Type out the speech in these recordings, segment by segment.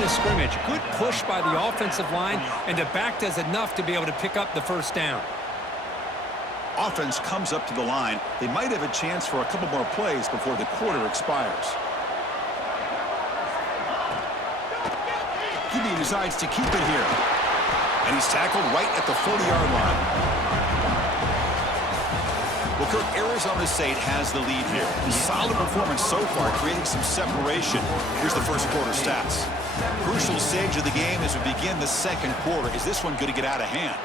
line of scrimmage. Good push by the offensive line, and the back does enough to be able to pick up the first down. Offense comes up to the line. They might have a chance for a couple more plays before the quarter expires. QB decides to keep it here. And he's tackled right at the 40-yard line. Well, Kirk, Arizona State has the lead here. Solid performance so far, creating some separation. Here's the first quarter stats. Crucial stage of the game as we begin the second quarter. Is this one going to get out of hand?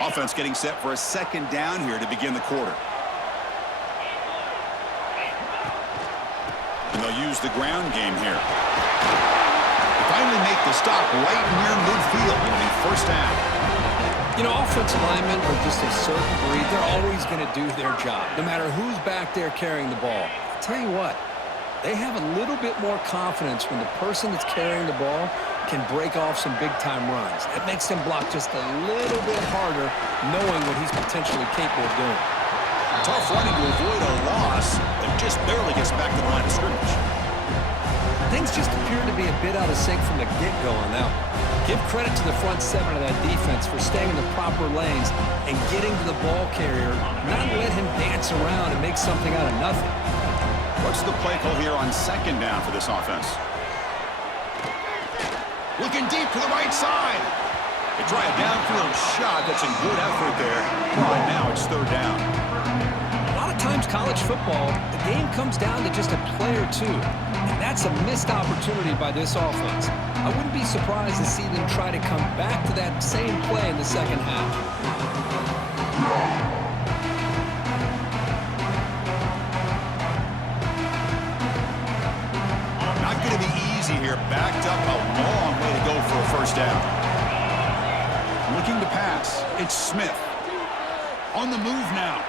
Offense getting set for a second down here to begin the quarter. And they'll use the ground game here. They finally make the stop right near midfield. It'll be first down. You know, offensive linemen are just a certain breed. They're always going to do their job, no matter who's back there carrying the ball. I'll tell you what, they have a little bit more confidence when the person that's carrying the ball can break off some big-time runs. It makes them block just a little bit harder, knowing what he's potentially capable of doing. Tough running to avoid a loss that just barely gets back to the line of scrimmage. Things just appear to be a bit out of sync from the get-go on that one. Give credit to the front seven of that defense for staying in the proper lanes and getting to the ball carrier, not let him dance around and make something out of nothing. What's the play call here on second down for this offense? Looking deep to the right side. They try a downfield shot. That's a good effort there. But now it's third down. A lot of times college football, the game comes down to just a play or two. And that's a missed opportunity by this offense. I wouldn't be surprised to see them try to come back to that same play in the second half. Not going to be easy here. Backed up a long way to go for a first down. Looking to pass. It's Smith. On the move now.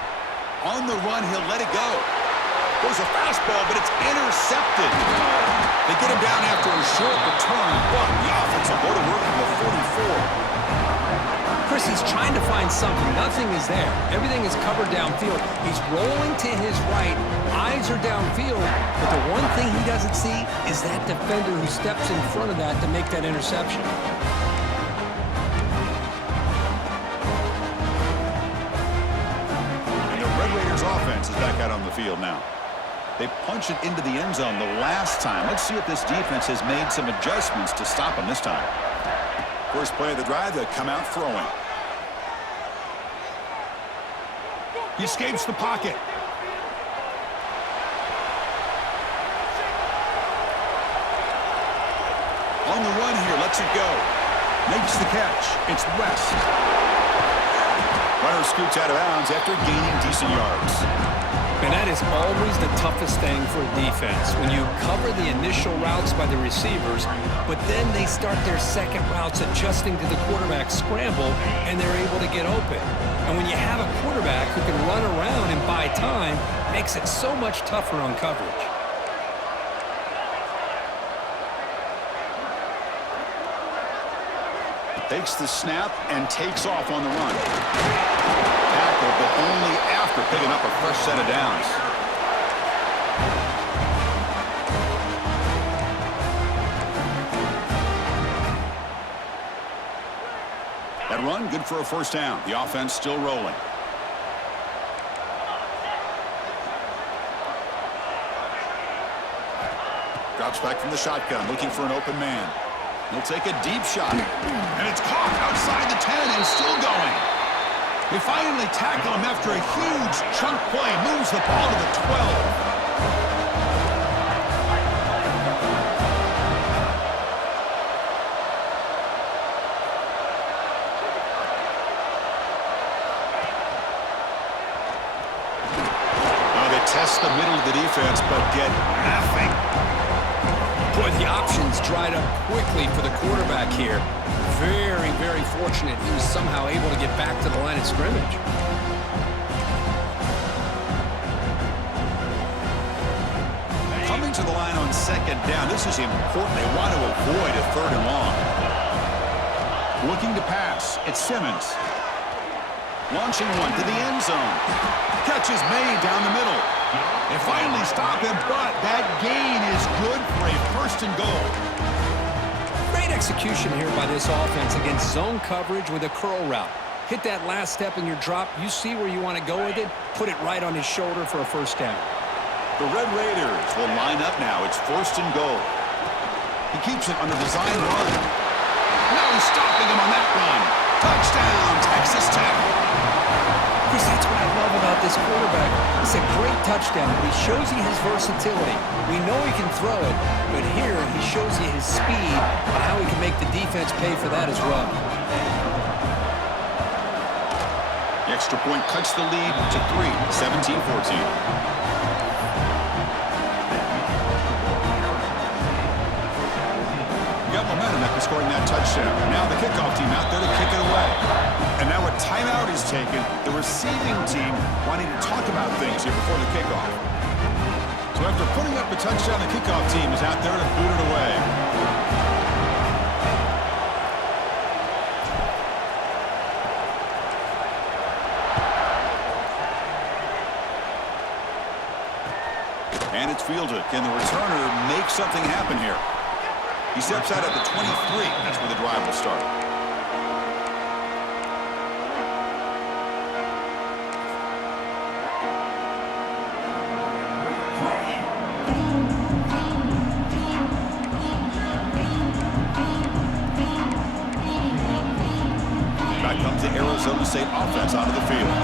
On the run, he'll let it go. There's a fastball, but it's intercepted. They get him down after a short return, but the offense will go to work from the 44. Chris, he's trying to find something. Nothing is there. Everything is covered downfield. He's rolling to his right. Eyes are downfield, but the one thing he doesn't see is that defender who steps in front of that to make that interception. Offense is back out on the field now. They punch it into the end zone the last time. Let's see if this defense has made some adjustments to stop them this time. First play of the drive, they come out throwing. He escapes the pocket. On the run here, lets it go. Makes the catch. It's West. Runner scoots out of bounds after gaining decent yards. And that is always the toughest thing for a defense. When you cover the initial routes by the receivers, but then they start their second routes adjusting to the quarterback's scramble, and they're able to get open. And when you have a quarterback who can run around and buy time, it makes it so much tougher on coverage. Takes the snap and takes off on the run. Tackled, but only after picking up a fresh set of downs. That run, good for a first down. The offense still rolling. Drops back from the shotgun, looking for an open man. He'll take a deep shot. And it's caught outside the 10 and still going. They finally tackle him after a huge chunk play. Moves the ball to the 12. Now they test the middle of the defense, but get nothing. Boy, the options dried up quickly for the quarterback here. Very, very fortunate he was somehow able to get back to the line of scrimmage. Coming to the line on second down, this is important. They want to avoid a third and long. Looking to pass, it's Simmons. Launching one to the end zone. Catch is made down the middle. They finally stop him, but that gain is good for a first and goal. Great execution here by this offense against zone coverage with a curl route. Hit that last step in your drop. You see where you want to go with it. Put it right on his shoulder for a first down. The Red Raiders will line up now. It's first and goal. He keeps it on the design run. No stopping him on that run. Touchdown, Texas Tech. Chris, that's what I love about this quarterback. It's a great touchdown, but he shows you his versatility. We know he can throw it, but here he shows you his speed and how he can make the defense pay for that as well. The extra point cuts the lead to 3, 17-14. Got momentum after scoring that touchdown. Now the kickoff team out there to kick it away. And now a timeout is taken. The receiving team wanting to talk about things here before the kickoff. So after putting up a touchdown, the kickoff team is out there to boot it away. And it's fielded. Can the returner make something happen here? He steps out at the 23. That's where the drive will start. Back comes the Arizona State offense out of the field.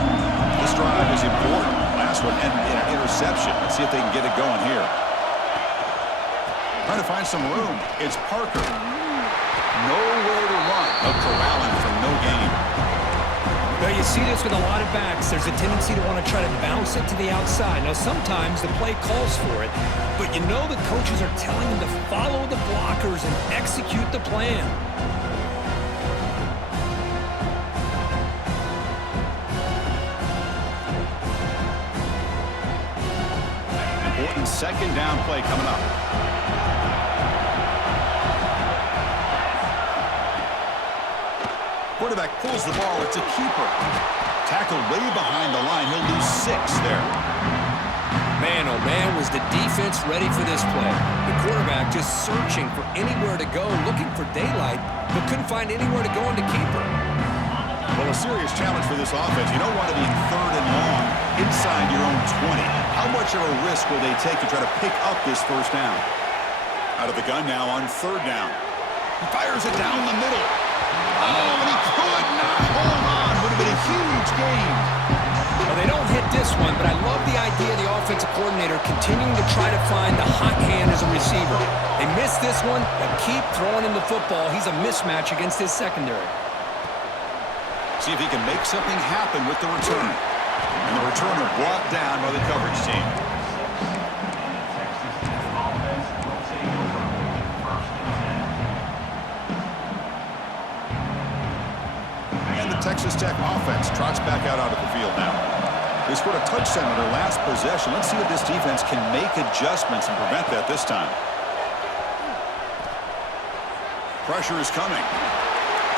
This drive is important. Last one ended in an interception. Let's see if they can get it going here. Trying to find some room. It's Parker. Nowhere to run. No corralling from no gain. Well, you see this with a lot of backs. There's a tendency to want to try to bounce it to the outside. Now, sometimes the play calls for it, but you know the coaches are telling them to follow the blockers and execute the plan. Important second down play coming up. Quarterback pulls the ball. It's a keeper. Tackled way behind the line. He'll lose 6 there. Man, oh man, was the defense ready for this play. The quarterback just searching for anywhere to go, looking for daylight, but couldn't find anywhere to go into keeper. Well, a serious challenge for this offense. You don't want to be in 3rd and long inside your own 20. How much of a risk will they take to try to pick up this first down? Out of the gun now on 3rd down. He fires it down the middle. Oh, and he could not hold on. Would have been a huge gain. Well, they don't hit this one, but I love the idea of the offensive coordinator continuing to try to find the hot hand as a receiver. They missed this one, but keep throwing him the football. He's a mismatch against his secondary. See if he can make something happen with the return. And the returner brought down by the coverage team. Texas Tech offense trots back out onto the field now. They scored a touchdown on their last possession. Let's see if this defense can make adjustments and prevent that this time. Pressure is coming.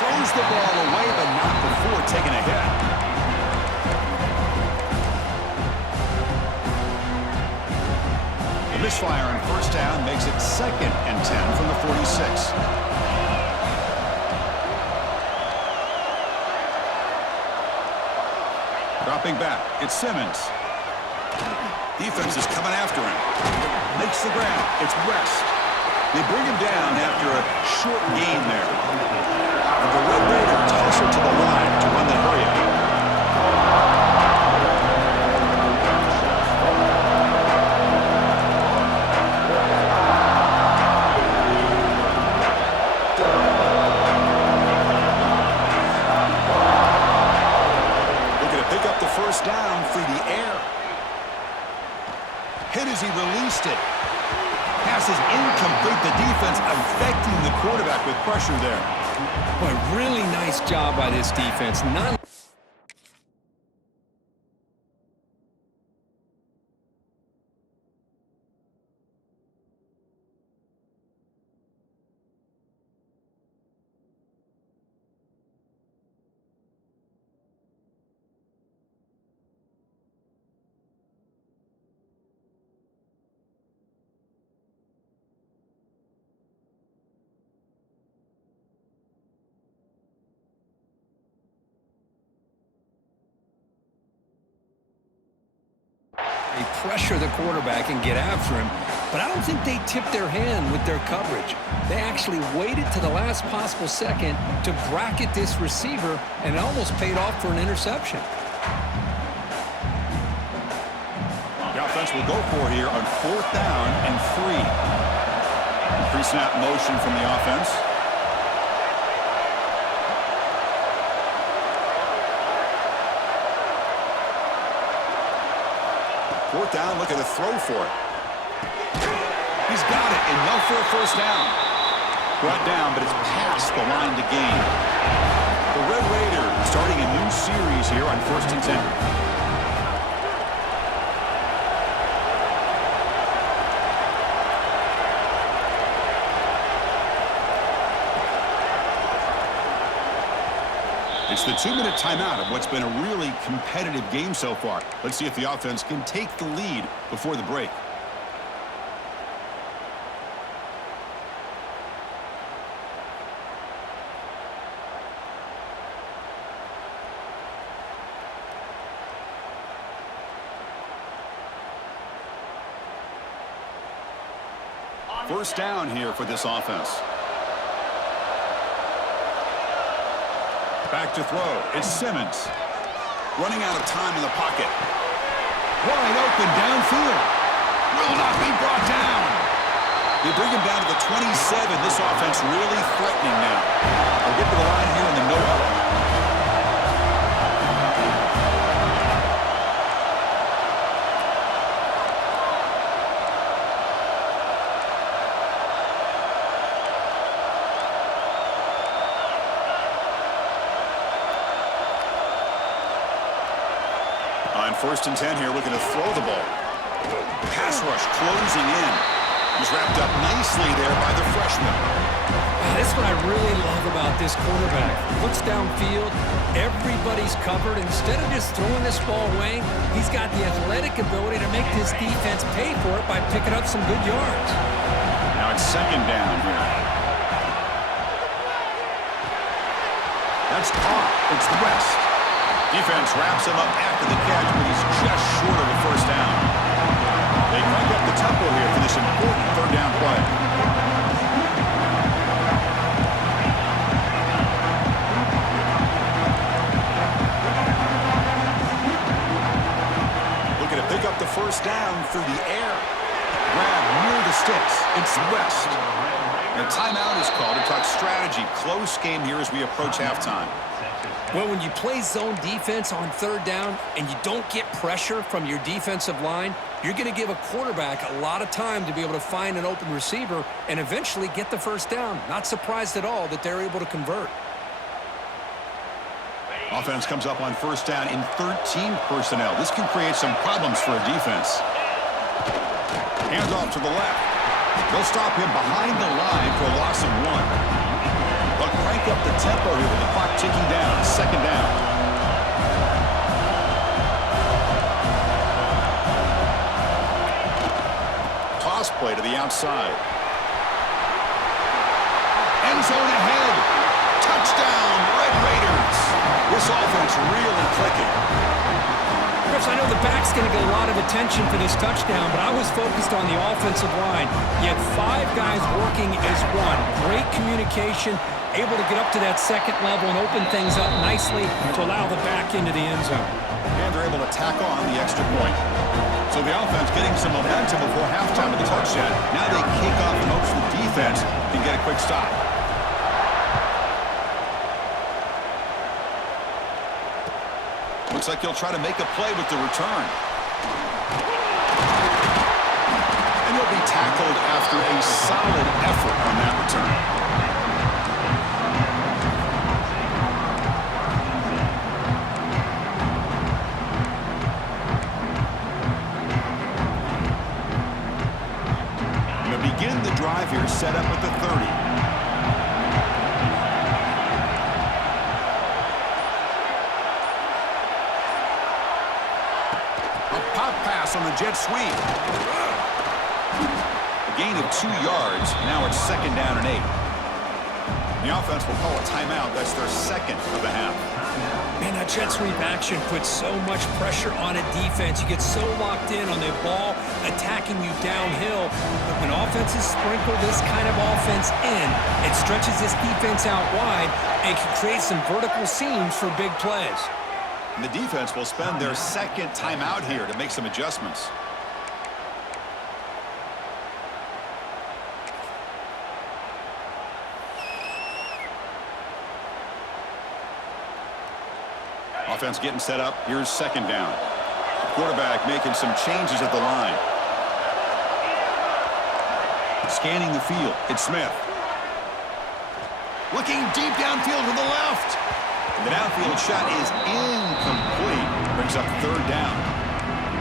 Throws the ball away, but not before taking a hit. The misfire on first down makes it 2nd and 10 from the 46. Dropping back, it's Simmons. Defense is coming after him. Makes the grab. It's West. They bring him down after a short gain there. And the Red Raiders toss it to the line to run the hurry-up. First down through the air. Hit as he released it. Pass is incomplete. The defense affecting the quarterback with pressure there. Boy, really nice job by this defense. Not They pressure the quarterback and get after him, but I don't think they tipped their hand with their coverage. They actually waited to the last possible second to bracket this receiver, and it almost paid off for an interception. The offense will go for here on 4th down and 3. Pre-snap motion from the offense. Fourth down, looking to throw for it. He's got it, enough for a first down. Brought down, but it's past the line to gain. The Red Raiders starting a new series here on 1st and 10. It's the 2-minute timeout of what's been a really competitive game so far. Let's see if the offense can take the lead before the break. First down here for this offense. Back to throw. It's Simmons. Running out of time in the pocket. Wide open downfield. Will not be brought down. They bring him down to the 27. This offense really threatening now. They'll get to the line here in the no-huddle. On 1st and 10 here, looking to throw the ball. Pass rush closing in. He's wrapped up nicely there by the freshman. That's what I really love about this quarterback. Looks downfield, everybody's covered. Instead of just throwing this ball away, he's got the athletic ability to make this defense pay for it by picking up some good yards. Now it's 2nd down here. That's caught. It's the West. Defense wraps him up after the catch, but he's just short of a first down. They crank up the tempo here for this important 3rd down play. Looking to pick up the first down through the air. Grab near the sticks. It's West. And a timeout is called to talk strategy. Close game here as we approach halftime. Well, when you play zone defense on 3rd down and you don't get pressure from your defensive line, you're going to give a quarterback a lot of time to be able to find an open receiver and eventually get the first down. Not surprised at all that they're able to convert. Offense comes up on 1st down in 13 personnel. This can create some problems for a defense. Hands off to the left. They'll stop him behind the line for a loss of 1. But crank up the tempo here with the clock ticking down. 2nd down. Toss play to the outside. End zone ahead. Touchdown, Red Raiders. This offense really clicking. Chris, I know the back's going to get a lot of attention for this touchdown, but I was focused on the offensive line. You had 5 guys working as one. Great communication, able to get up to that 2nd level and open things up nicely to allow the back into the end zone. And they're able to tack on the extra point. So the offense getting some momentum before halftime of the touchdown. Now they kick off and hopes the defense can get a quick stop. Looks like he'll try to make a play with the return. And he'll be tackled after a solid effort on that return. Begin the drive here, set up at the 30. A pop pass on the jet sweep. A gain of 2 yards. Now it's 2nd down and 8. The offense will call a timeout. That's their second of the half. Man, that jet sweep action puts so much pressure on a defense. You get so locked in on the ball attacking you downhill. But when offenses sprinkle this kind of offense in, it stretches this defense out wide and can create some vertical seams for big plays. And the defense will spend their second timeout here to make some adjustments. Offense getting set up. Here's second down. Quarterback making some changes at the line. Scanning the field. It's Smith. Looking deep downfield to the left. And the downfield shot is incomplete. Brings up third down.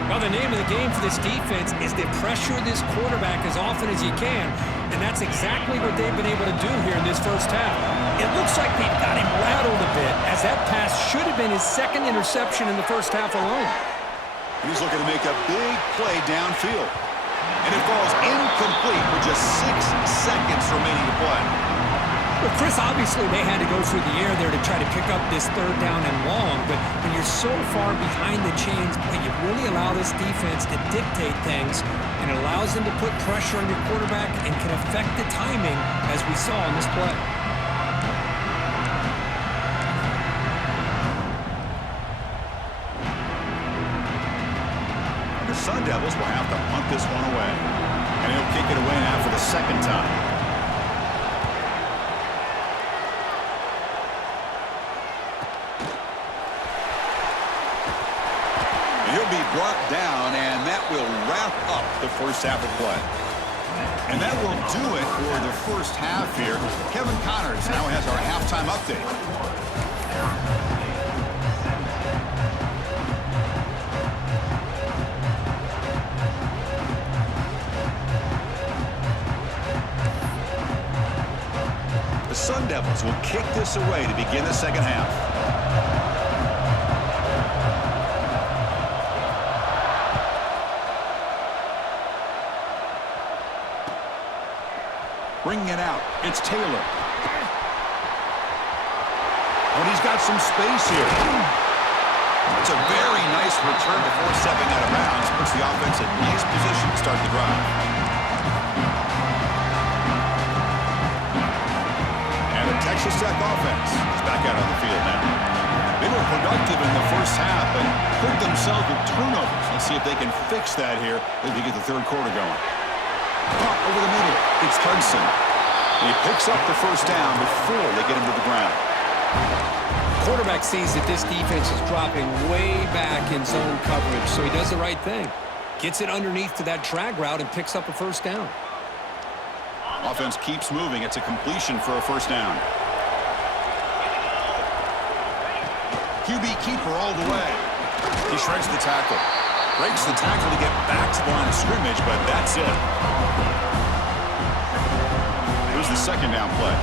Well, the name of the game for this defense is to pressure this quarterback as often as you can, and that's exactly what they've been able to do here in this first half. It looks like they've got him rattled a bit, as that pass should have been his second interception in the first half alone. He's looking to make a big play downfield. And it falls incomplete with just 6 seconds remaining to play. Well, Chris, obviously they had to go through the air there to try to pick up this third down and long, but when you're so far behind the chains, you really allow this defense to dictate things, and it allows them to put pressure on your quarterback and can affect the timing, as we saw in this play. The Sun Devils will have to punt this one away, and he'll kick it away now for the second time. He'll be brought down, and that will wrap up the first half of play. And that will do it for the first half here. Kevin Connors now has our halftime update. The Sun Devils will kick this away to begin the second half. Bringing it out, it's Taylor. And he's got some space here. It's a very nice return before stepping out of bounds. Puts the offense in nice position to start the drive. And the Texas Tech offense is back out on the field now. They were productive in the first half and hurt themselves with turnovers. Let's see if they can fix that here as we get the third quarter going. Pop over the middle. It's Hudson. And he picks up the first down before they get him to the ground. Quarterback sees that this defense is dropping way back in zone coverage, so he does the right thing. Gets it underneath to that drag route and picks up a first down. Offense keeps moving. It's a completion for a first down. QB keeper all the way. He shreds the tackle. Breaks the tackle to get back to the line of scrimmage, but that's it. Here's the second down play.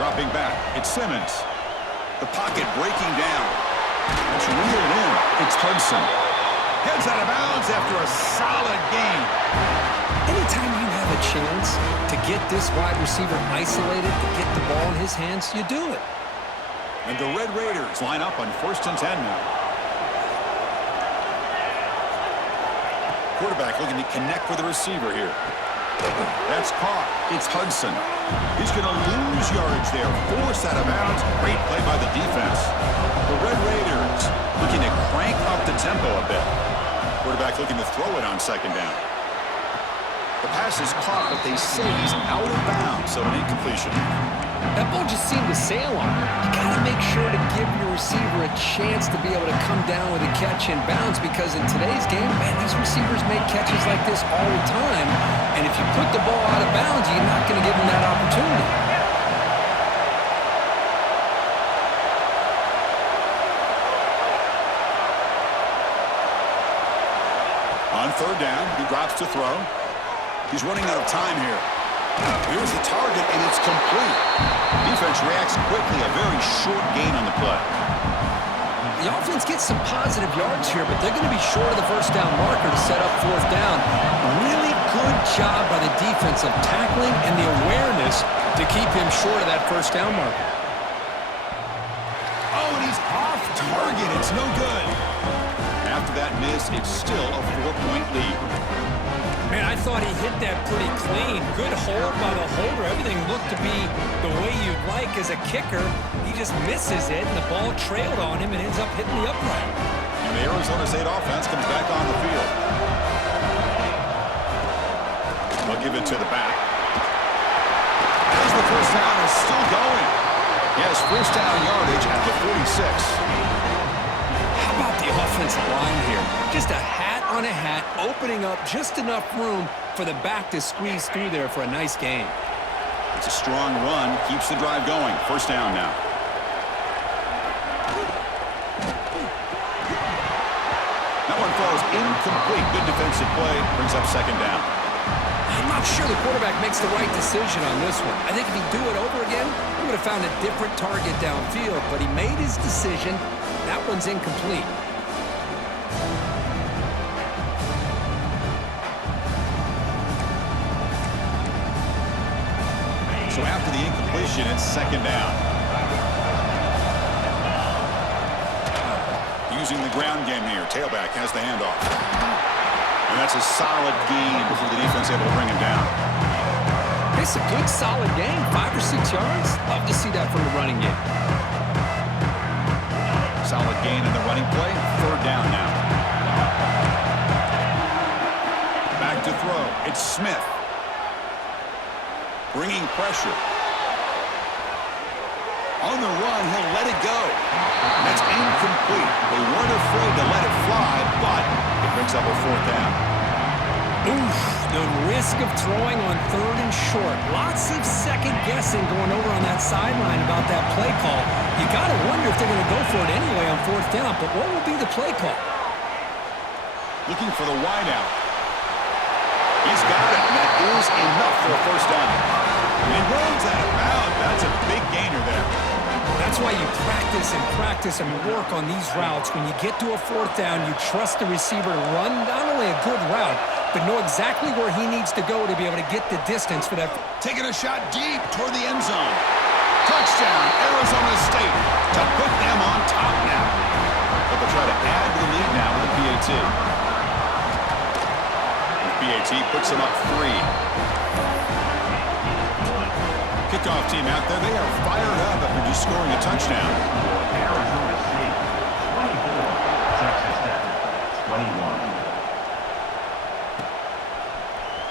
Dropping back, it's Simmons. The pocket breaking down. It's reeled in. It's Hudson. Heads out of bounds after a solid gain. Anytime you have a chance to get this wide receiver isolated, to get the ball in his hands, you do it. And the Red Raiders line up on 1st and 10 now. Quarterback looking to connect with the receiver here. That's caught. It's Hudson. He's going to lose yardage there. Forced out of bounds. Great play by the defense. The Red Raiders looking to crank up the tempo a bit. Quarterback looking to throw it on second down. The pass is caught, but they say he's out of bounds, so an incompletion. That ball just seemed to sail on him. You got to make sure to give your receiver a chance to be able to come down with a catch and bounce, because in today's game, man, these receivers make catches like this all the time. And if you put the ball out of bounds, you're not going to give them that opportunity. On third down, he drops to throw. He's running out of time here. Here's the target, and it's complete. Defense reacts quickly. A very short gain on the play. The offense gets some positive yards here, but they're going to be short of the first down marker to set up fourth down. Really good job by the defense of tackling and the awareness to keep him short of that first down marker. Oh, and he's off target. It's no good. After that miss, it's still a 4-point lead. Man, I thought he hit that pretty clean. Good hold by the holder. Everything looked to be the way you'd like as a kicker. He just misses it, and the ball trailed on him and ends up hitting the upright. And the Arizona State offense comes back on the field. They'll give it to the back. As the first down is still going. Yes, first down yardage at the 46. How about the offensive line here? Just a hat on a hat, opening up just enough room for the back to squeeze through there for a nice gain. It's a strong run, keeps the drive going. First down now. That one falls incomplete. Good defensive play, brings up second down. I'm not sure the quarterback makes the right decision on this one. I think if he'd do it over again, he would have found a different target downfield, but he made his decision. That one's incomplete. So after the incompletion, it's second down. Using the ground game here. Tailback has the handoff. And that's a solid gain before the defense able to bring him down. It's a good, solid game. 5 or 6 yards. Love to see that from the running game. Solid gain in the running play. Third down now. Back to throw. It's Smith. Bringing pressure. On the run, he'll let it go. That's incomplete. They weren't afraid to let it fly, but it brings up a fourth down. Oof, the risk of throwing on third and short. Lots of second guessing going over on that sideline about that play call. You got to wonder if they're going to go for it anyway on fourth down, but what will be the play call? Looking for the wideout. He's got it, and that is enough for a first down. And he runs out of bounds. That's a big gainer there. That's why you practice and work on these routes. When you get to a fourth down, you trust the receiver to run not only a good route, but know exactly where he needs to go to be able to get the distance for that. Taking a shot deep toward the end zone. Touchdown, Arizona State, to put them on top now. But they'll try to add to the lead now with a PAT. PAT puts them up 3. Kickoff team out there, they are fired up after just scoring a touchdown. Arizona State 24, Texas Tech 21.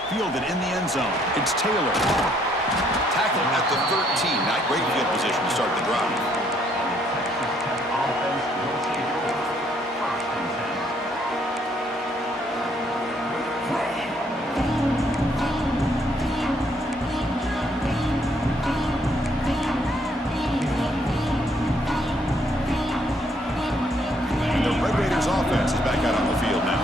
Fielded in the end zone. It's Taylor. Tackled at the 13. Not great field position to start the drive. Offense is back out on the field now.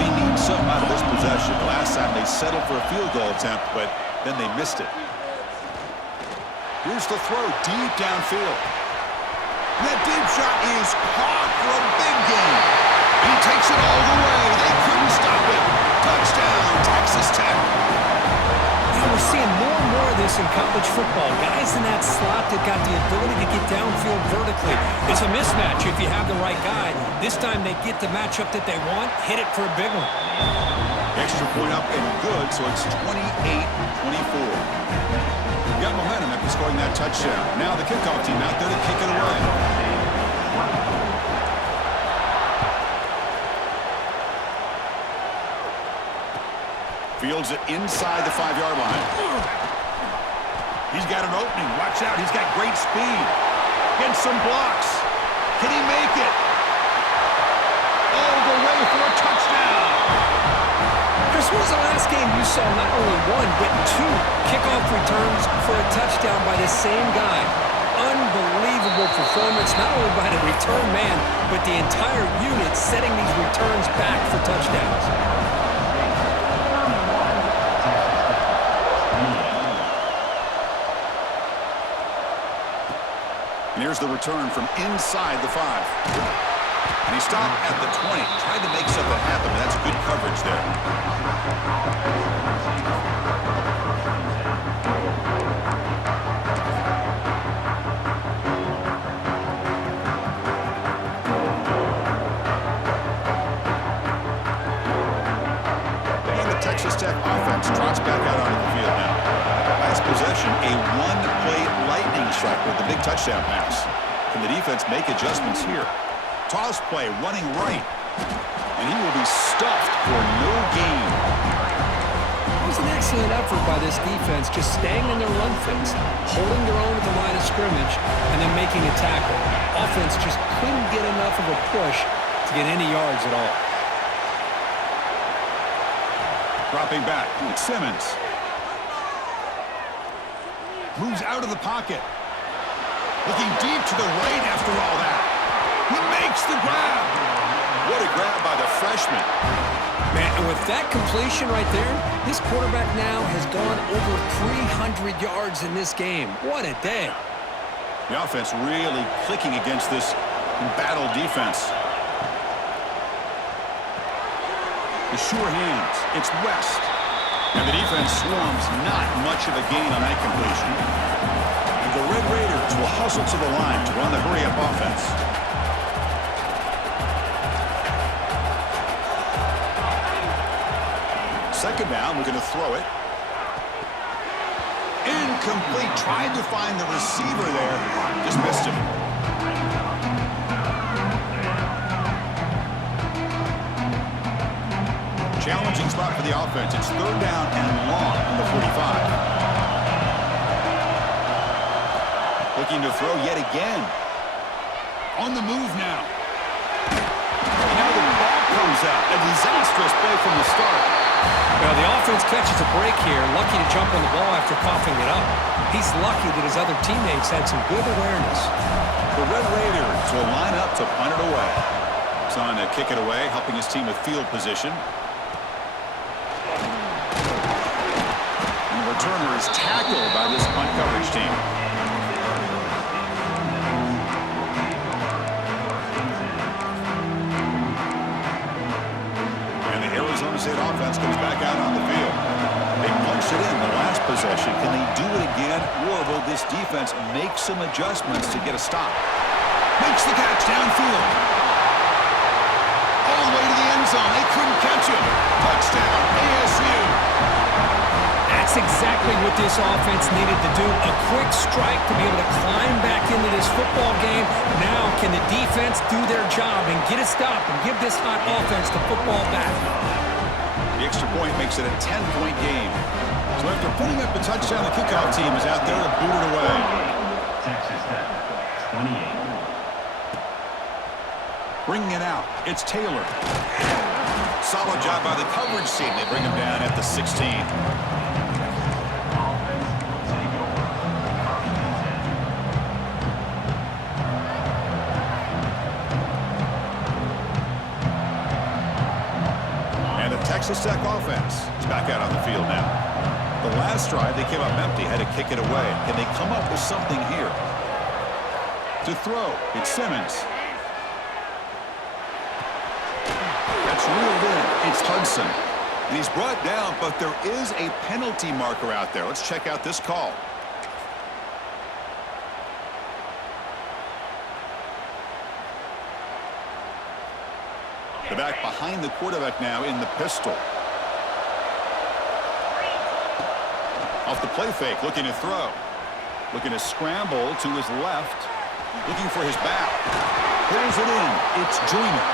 They need something out of this possession. Last time they settled for a field goal attempt, but then they missed it. Here's the throw deep downfield. That deep shot is caught for a big gain. And he takes it all the way. They couldn't stop it. Touchdown, Texas Tech. Now we're seeing more and more of this in college football. Guys in that slot that got the ability to get downfield vertically. It's a mismatch if you have the right guy. This time they get the matchup that they want, hit it for a big one. Extra point up and good, so it's 28-24. Got momentum after scoring that touchdown. Now the kickoff team out there to kick it away. Fields it inside the 5-yard line. He's got an opening. Watch out. He's got great speed. Against some blocks. Can he make it? All the way for a touchdown. Chris, when was the last game you saw not only 1, but 2 kickoff returns for a touchdown by the same guy? Unbelievable performance, not only by the return man, but the entire unit setting these returns back for touchdowns. And here's the return from inside the 5. And he stopped at the 20. Tried to make something happen, but that's good coverage there. And the Texas Tech offense trots back out onto the field now. Last possession, a one-play lightning strike with the big touchdown pass. Can the defense make adjustments here? Toss play, running right. And he will be stuffed for no gain. It was an excellent effort by this defense, just staying in their run fence, holding their own at the line of scrimmage, and then making a tackle. Offense just couldn't get enough of a push to get any yards at all. Dropping back, it's Simmons. Moves out of the pocket. Looking deep to the right after all that. He makes the grab. What a grab by the freshman. Man, and with that completion right there, this quarterback now has gone over 300 yards in this game. What a day. The offense really clicking against this embattled defense. The sure hands. It's West. And the defense swarms. Not much of a gain on that completion. And the Red Raiders will hustle to the line to run the hurry-up offense. Second down, we're going to throw it. Incomplete. Tried to find the receiver there. Just missed him. Challenging spot for the offense. It's third down and long on the 45. Looking to throw yet again. On the move now. And now the ball comes out. A disastrous play from the start. Well, the offense catches a break here, lucky to jump on the ball after coughing it up. He's lucky that his other teammates had some good awareness. The Red Raiders will line up to punt it away. He's on to kick it away, helping his team with field position. And the returner is tackled by this punt coverage team. Arizona State offense comes back out on the field. They punched it in the last possession. Can they do it again, or will this defense make some adjustments to get a stop? Makes the catch downfield. All the way to the end zone. They couldn't catch him. Touchdown, ASU. That's exactly what this offense needed to do. A quick strike to be able to climb back into this football game. Now can the defense do their job and get a stop and give this hot offense the football back? The extra point makes it a 10-point game. So after putting up the touchdown, the kickoff team is out there to boot it away. Texas Tech, 28. Bringing it out, it's Taylor. Solid job by the coverage team. They bring him down at the 16. Texas Tech offense is back out on the field now. The last drive, they came up empty, had to kick it away. Can they come up with something here? To throw, it's Simmons. That's reeled in. It's Hudson. And he's brought down, but there is a penalty marker out there. Let's check out this call. The back behind the quarterback now in the pistol. Off the play fake, looking to throw. Looking to scramble to his left. Looking for his back. Pulls it in. It's Joyner.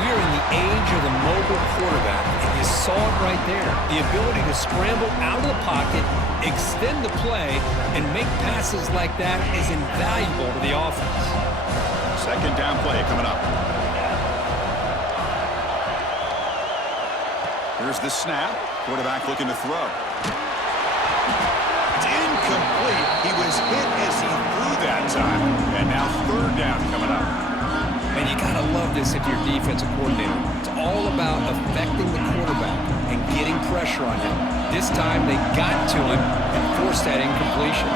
We are in the age of the mobile quarterback, and you saw it right there. The ability to scramble out of the pocket, extend the play, and make passes like that is invaluable to the offense. Second down play coming up. Here's the snap. Quarterback looking to throw. It's incomplete. He was hit as he threw that time. And now third down coming up. And you got to love this if you're a defensive coordinator. It's all about affecting the quarterback and getting pressure on him. This time they got to him and forced that incompletion.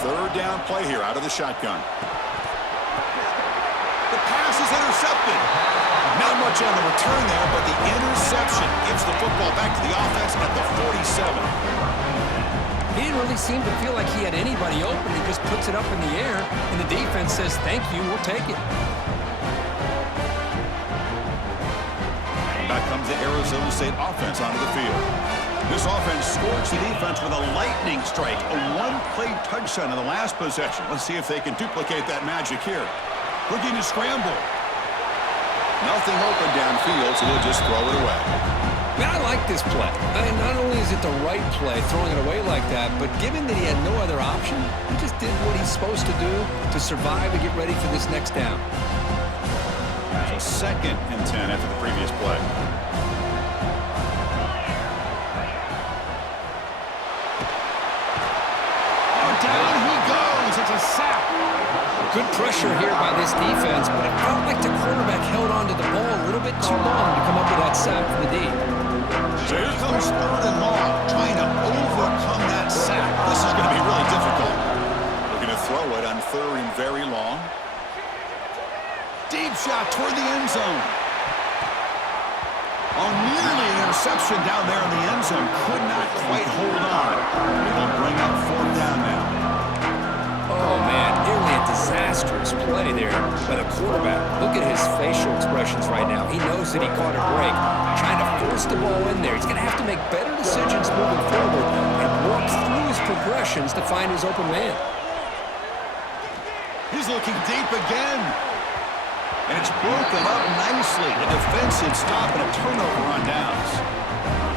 Third third down play here out of the shotgun. The pass is intercepted. Not much on the return there, but the interception gives the football back to the offense at the 47. He didn't really seem to feel like he had anybody open. He just puts it up in the air, and the defense says, thank you, we'll take it. Back comes the Arizona State offense onto the field. This offense scorched the defense with a lightning strike, a one-play touchdown in the last possession. Let's see if they can duplicate that magic here. Looking to scramble. Nothing open downfield, so they'll just throw it away. Man, I like this play. Not only is it the right play, throwing it away like that, but given that he had no other option, he just did what he's supposed to do to survive and get ready for this next down. So 2nd and 10 after the previous play. Oh, down he goes. It's a sack. Good pressure here by this defense, but it felt like the quarterback held on to the ball a little bit too long to come up with that sack for the D. So here comes 3rd and long, trying to overcome that sack. This is going to be really difficult. Looking to throw it on 3rd and very long. Deep shot toward the end zone. Oh, nearly an interception down there in the end zone. Could not quite hold on. It'll bring up 4th down now. Oh, man, nearly a disastrous play there by the quarterback. Look at his facial expressions right now. He knows that he caught a break, trying to force the ball in there. He's going to have to make better decisions moving forward and work through his progressions to find his open man. He's looking deep again. And it's broken up nicely. A defensive stop and a turnover on downs.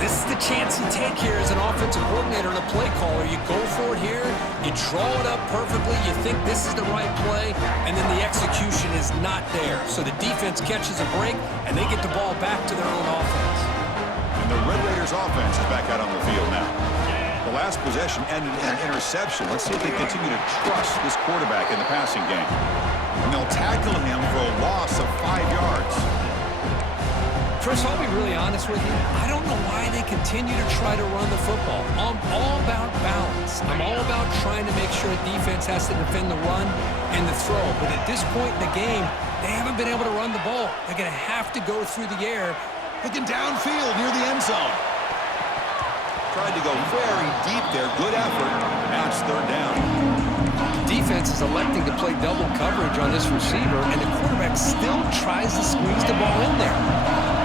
This is the chance you take here as an offensive coordinator and a play caller. You go for it here, you draw it up perfectly, you think this is the right play, and then the execution is not there. So the defense catches a break, and they get the ball back to their own offense. And the Red Raiders offense is back out on the field now. The last possession ended in an interception. Let's see if they continue to trust this quarterback in the passing game. And they'll tackle him for a loss of 5 yards. Chris, I'll be really honest with you. I don't know why they continue to try to run the football. I'm all about balance. I'm all about trying to make sure a defense has to defend the run and the throw. But at this point in the game, they haven't been able to run the ball. They're going to have to go through the air. Looking downfield near the end zone. Tried to go very deep there. Good effort. Now it's 3rd down. Defense is electing to play double coverage on this receiver, and the quarterback still tries to squeeze the ball in there.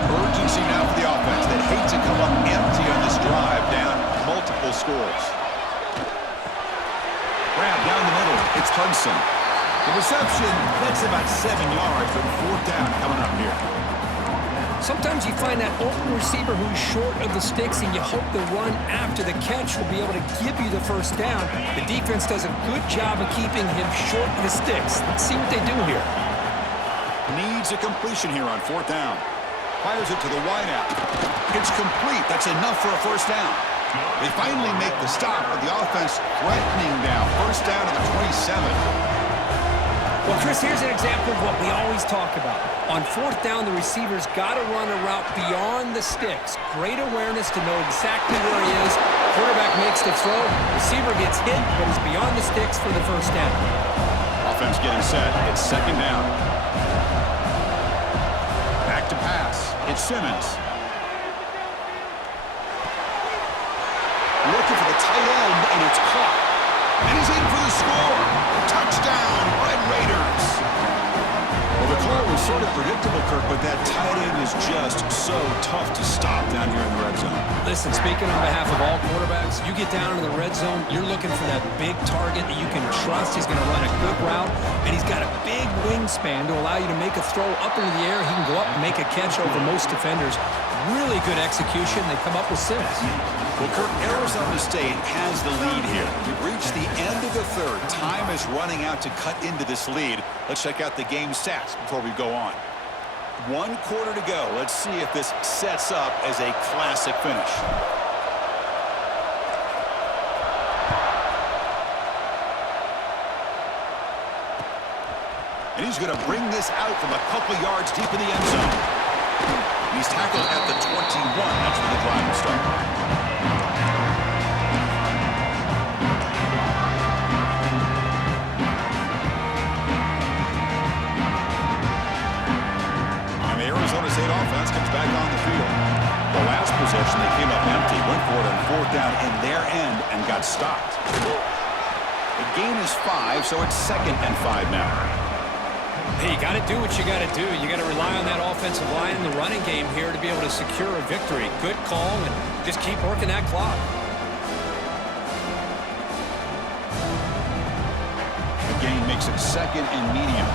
Urgency now for the offense that hate to come up empty on this drive, down multiple scores. Grab down the middle. It's Hudson. The reception, that's about 7 yards, but 4th down coming up here. Sometimes you find that open receiver who's short of the sticks, and you hope the run after the catch will be able to give you the 1st down. The defense does a good job of keeping him short of the sticks. Let's see what they do here. Needs a completion here on 4th down. Fires it to the wideout. It's complete. That's enough for a 1st down. They finally make the stop, but the offense threatening now. 1st down to the 27. Well, Chris, here's an example of what we always talk about. On 4th down, the receiver's got to run a route beyond the sticks. Great awareness to know exactly where he is. Quarterback makes the throw. Receiver gets hit, but he's beyond the sticks for the 1st down. Offense getting set. It's 2nd down. Back to pass. It's Simmons. Looking for the tight end, and it's caught. And he's in for the score. Touchdown, Red Raiders. Well, the call was sort of predictable, Kirk, but that tight end is just so tough to stop down here in the red zone. Listen, speaking on behalf of all quarterbacks, you get down in the red zone, you're looking for that big target that you can trust. He's going to run a good route, and he's got a big wingspan to allow you to make a throw up into the air. He can go up and make a catch over most defenders. Really good execution. They come up with 6. Well, Kirk, Arizona State has the lead here. We've reached the end of the 3rd. Time is running out to cut into this lead. Let's check out the game stats before we go on. 1 quarter to go. Let's see if this sets up as a classic finish. And he's going to bring this out from a couple yards deep in the end zone. He's tackled at the 21. That's where the drive will start. 1 down in their end and got stopped. The gain is 5, so it's 2nd and 5 now. Hey, you got to do what you got to do. You got to rely on that offensive line in the running game here to be able to secure a victory. Good call, and just keep working that clock. The gain makes it 2nd and medium.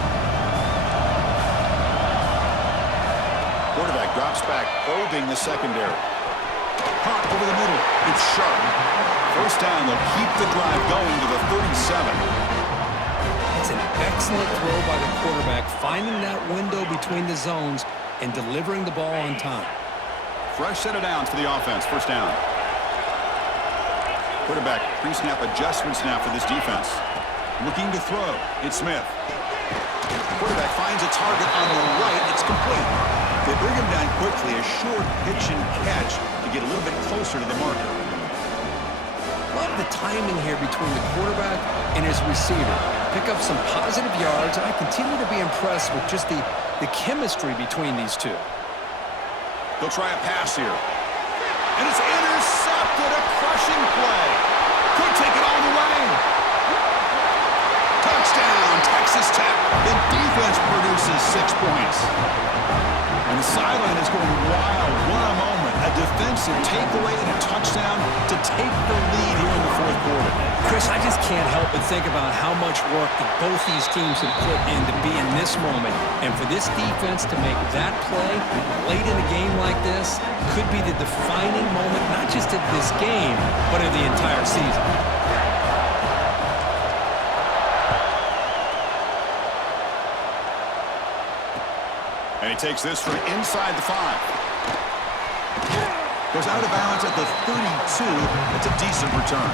Quarterback drops back, probing the secondary. Caught over the middle. It's sharp. First down, they'll keep the drive going to the 37. It's an excellent throw by the quarterback, finding that window between the zones and delivering the ball on time. Fresh set of downs for the offense. First down. Quarterback pre-snap adjustments now for this defense. Looking to throw. It's Smith. Quarterback finds a target on the right. It's complete. They bring him down quickly. A short pitch and catch to get a little bit closer to the marker. Love the timing here between the quarterback and his receiver. Pick up some positive yards, and I continue to be impressed with just the chemistry between these two. They'll try a pass here. And it's intercepted. A crushing play. Could take it all the way. Touchdown, Texas Tech. The defense produces 6 points. And the sideline is going wild. What a moment. A defensive takeaway and a touchdown to take the lead here in the 4th quarter. Chris, I just can't help but think about how much work that both these teams have put in to be in this moment. And for this defense to make that play late in a game like this could be the defining moment, not just of this game, but of the entire season. And he takes this from inside the 5. Goes out of bounds at the 32. It's a decent return.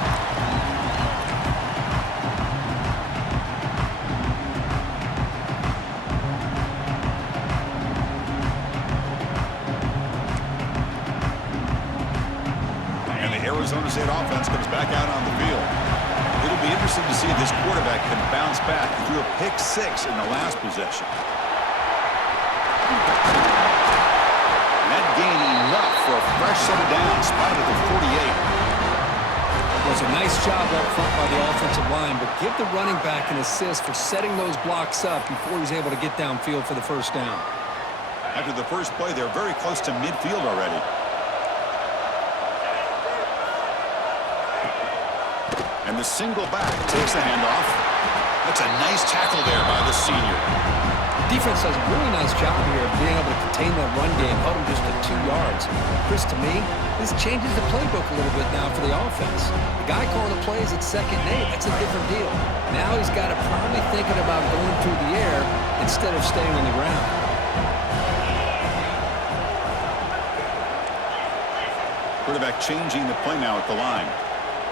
And the Arizona State offense comes back out on the field. It'll be interesting to see if this quarterback can bounce back. He threw a pick 6 in the last possession. That gain enough for a fresh set of downs, spotted at the 48. It was a nice job up front by the offensive line, but give the running back an assist for setting those blocks up before he's able to get downfield for the first down. After the first play, they're very close to midfield already. And the single back takes the handoff. That's a nice tackle there by the senior. Defense does a really nice job here of being able to contain that run game, held him just to 2 yards. Chris, to me, this changes the playbook a little bit now for the offense. The guy calling the plays at 2nd and 8, that's a different deal. Now he's got to probably thinking about going through the air instead of staying on the ground. Quarterback changing the play now at the line.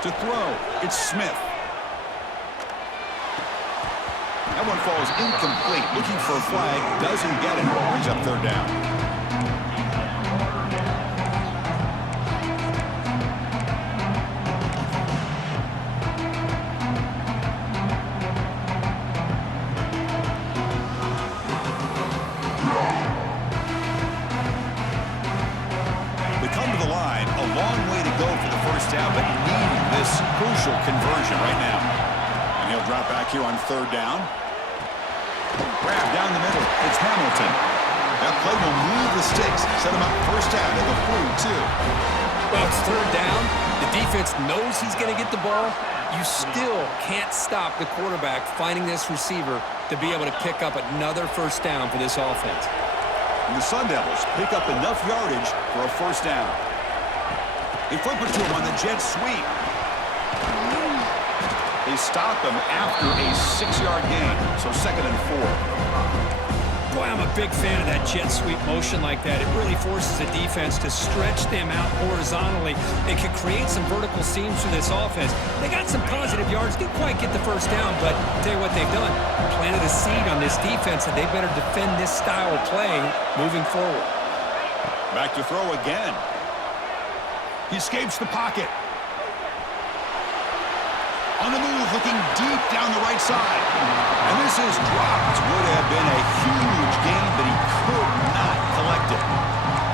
To throw, it's Smith. That one falls incomplete. Looking for a flag. Doesn't get it. Brings up 3rd down. They come to the line. A long way to go for the first down, but needing this crucial conversion right now. And he'll drop back here on 3rd down. Grab down the middle. It's Hamilton. That play will move the sticks. Set him up first down at the 42. Well, it's 3rd down. The defense knows he's going to get the ball. You still can't stop the quarterback finding this receiver to be able to pick up another first down for this offense. And the Sun Devils pick up enough yardage for a first down. They flip it to him on the jet sweep. They stop him after a 6-yard gain, so 2nd and 4. Boy, I'm a big fan of that jet sweep motion like that. It really forces the defense to stretch them out horizontally. It can create some vertical seams for this offense. They got some positive yards. Didn't quite get the first down, but I'll tell you what they've done. Planted a seed on this defense, and they better defend this style of play moving forward. Back to throw again. He escapes the pocket. On the move, looking deep down the right side. And this is dropped. Would have been a huge gain, but he could not collect it.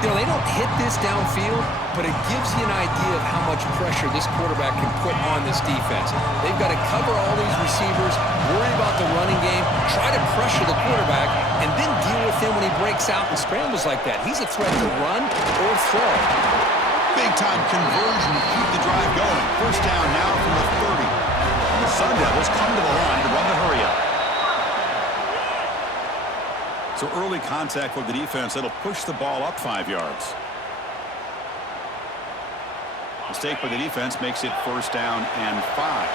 They don't hit this downfield, but it gives you an idea of how much pressure this quarterback can put on this defense. They've got to cover all these receivers, worry about the running game, try to pressure the quarterback, and then deal with him when he breaks out and scrambles like that. He's a threat to run or throw. Big-time conversion to keep the drive going. First down now from the 30. And the Sun Devils come to the line to run the hurry-up. So early contact with the defense, that'll push the ball up 5 yards. Mistake by the defense makes it first down and 5.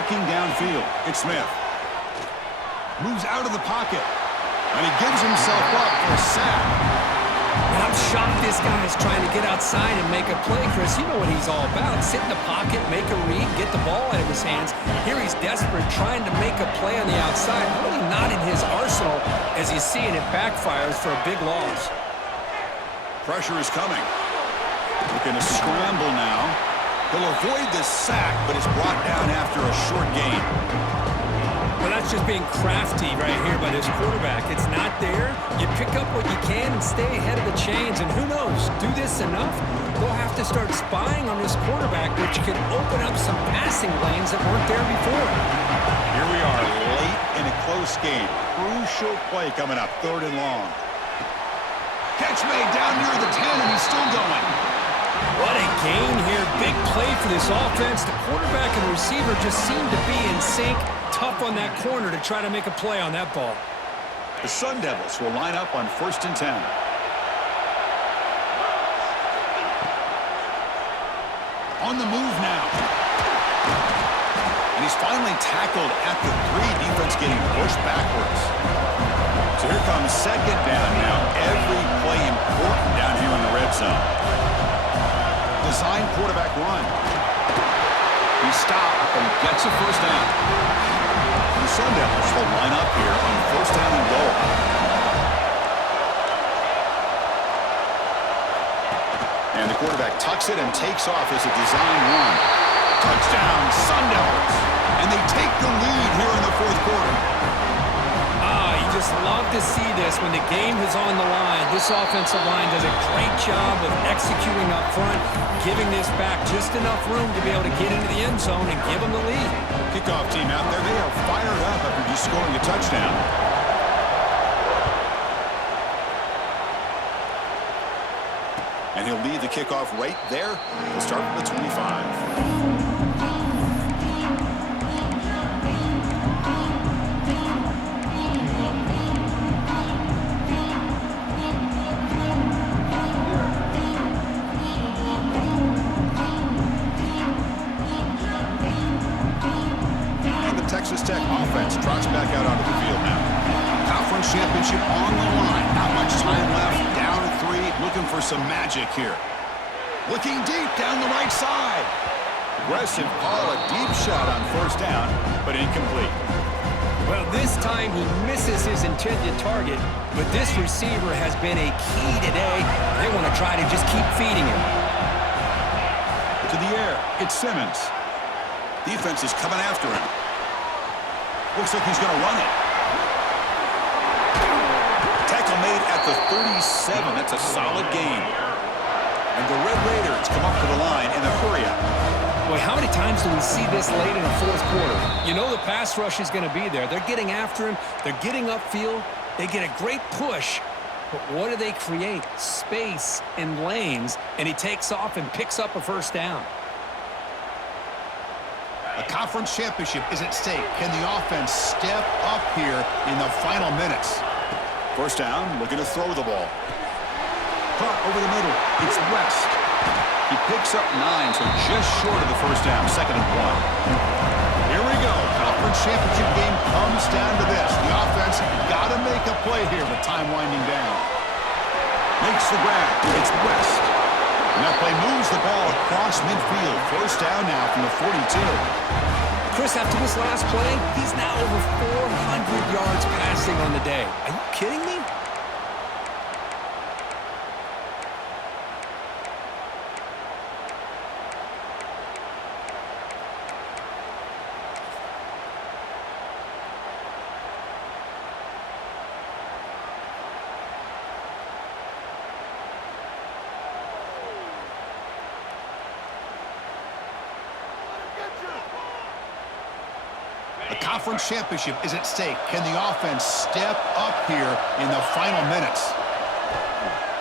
Looking downfield, it's Smith. Moves out of the pocket. And he gives himself up for a sack. I'm shocked this guy is trying to get outside and make a play, Chris. You know what he's all about. Sit in the pocket, make a read, get the ball out of his hands. Here he's desperate, trying to make a play on the outside. Really not in his arsenal as you see, and it backfires for a big loss. Pressure is coming. Looking to scramble now. He'll avoid the sack, but it's brought down after a short gain. Well, that's just being crafty right here by this quarterback. It's not there. You pick up what you can and stay ahead of the chains. And who knows, do this enough, they'll have to start spying on this quarterback, which could open up some passing lanes that weren't there before. Here we are, late in a close game. Crucial play coming up, 3rd and long. Catch made down near the 10, and he's still going. What a gain here. Big play for this offense. The quarterback and receiver just seem to be in sync. Tough on that corner to try to make a play on that ball. The Sun Devils will line up on 1st and 10. On the move now. And he's finally tackled at the 3. Defense getting pushed backwards. So here comes 2nd down now. Every play important down here in the red zone. Design quarterback run. He stopped and gets a first down. The Sun Devils will line up here on 1st down and goal. And the quarterback tucks it and takes off as a design run. Touchdown, Sun Devils. And they take the lead here in the 4th quarter. You just love to see this when the game is on the line. This offensive line does a great job of executing up front, giving this back just enough room to be able to get into the end zone and give them the lead. Kickoff team out there, they are fired up after just scoring a touchdown. And he'll lead the kickoff right there. He'll start from the 25. Texas Tech offense trots back out onto the field now. Conference championship on the line. Not much time left. Down 3. Looking for some magic here. Looking deep down the right side. Aggressive call. A deep shot on 1st down, but incomplete. Well, this time he misses his intended target, but this receiver has been a key today. They want to try to just keep feeding him. To the air. It's Simmons. Defense is coming after him. Looks like he's going to run it. Tackle made at the 37. That's a solid gain. And the Red Raiders come up to the line in a hurry-up. Boy, how many times do we see this late in the 4th quarter? You know the pass rush is going to be there. They're getting after him. They're getting upfield. They get a great push. But what do they create? Space and lanes. And he takes off and picks up a first down. A conference championship is at stake. Can the offense step up here in the final minutes? First down, looking to throw the ball. Caught over the middle. It's West. He picks up 9, so just short of the first down. 2nd and 1. Here we go. Conference championship game comes down to this. The offense got to make a play here with time winding down. Makes the grab. It's West. And that play moves the ball across midfield. First down now from the 42. Chris, after this last play, he's now over 400 yards passing on the day. Are you kidding me? The conference championship is at stake. Can the offense step up here in the final minutes?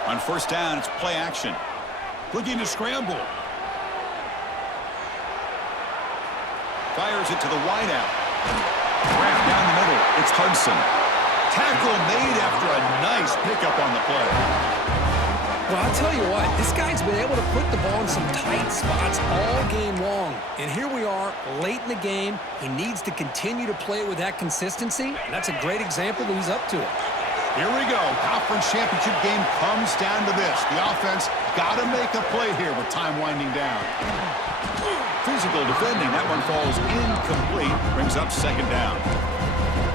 On first down, it's play action. Looking to scramble. Fires it to the wideout. Wrapped down the middle. It's Hudson. Tackle made after a nice pickup on the play. Well, I'll tell you what, this guy's been able to put the ball in some tight spots all game long. And here we are, late in the game. He needs to continue to play with that consistency. That's a great example that he's up to it. Here we go. Conference championship game comes down to this. The offense got to make a play here with time winding down. Physical defending. That one falls incomplete. Brings up second down.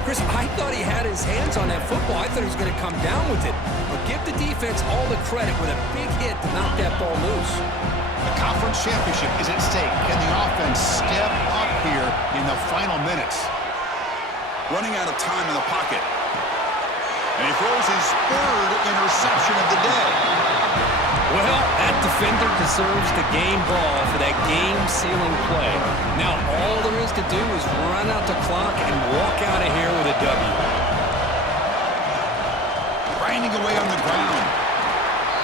Chris, I thought he had his hands on that football. I thought he was going to come down with it. But give the defense all the credit with a big hit to knock that ball loose. The conference championship is at stake. Can the offense step up here in the final minutes? Running out of time in the pocket. And he throws his third interception of the day. Well, that defender deserves the game ball for that game-sealing play. Now, all there is to do is run out the clock and walk out of here with a W. Grinding away on the ground.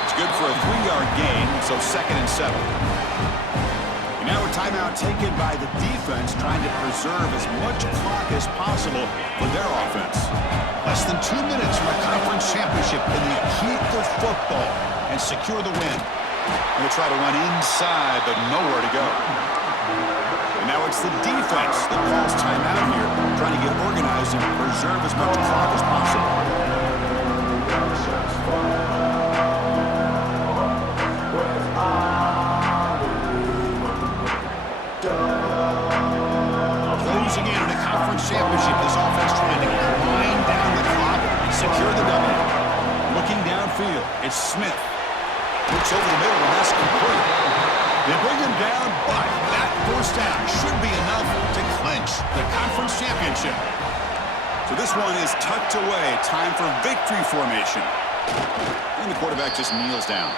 It's good for a 3-yard gain, so 2nd and 7. And now a timeout taken by the defense, trying to preserve as much clock as possible for their offense. Less than 2 minutes from a conference championship. Can they keep the football and secure the win? Going to try to run inside, but nowhere to go. And now it's the defense that calls timeout here, trying to get organized and preserve as much clock as possible. Closing in on a conference championship, this offense trying to grind down the clock and secure the W. Looking downfield, it's Smith. Looks over the middle, and that's complete. They bring him down, but that first down should be enough to clinch the conference championship. So this one is tucked away. Time for victory formation. And the quarterback just kneels down.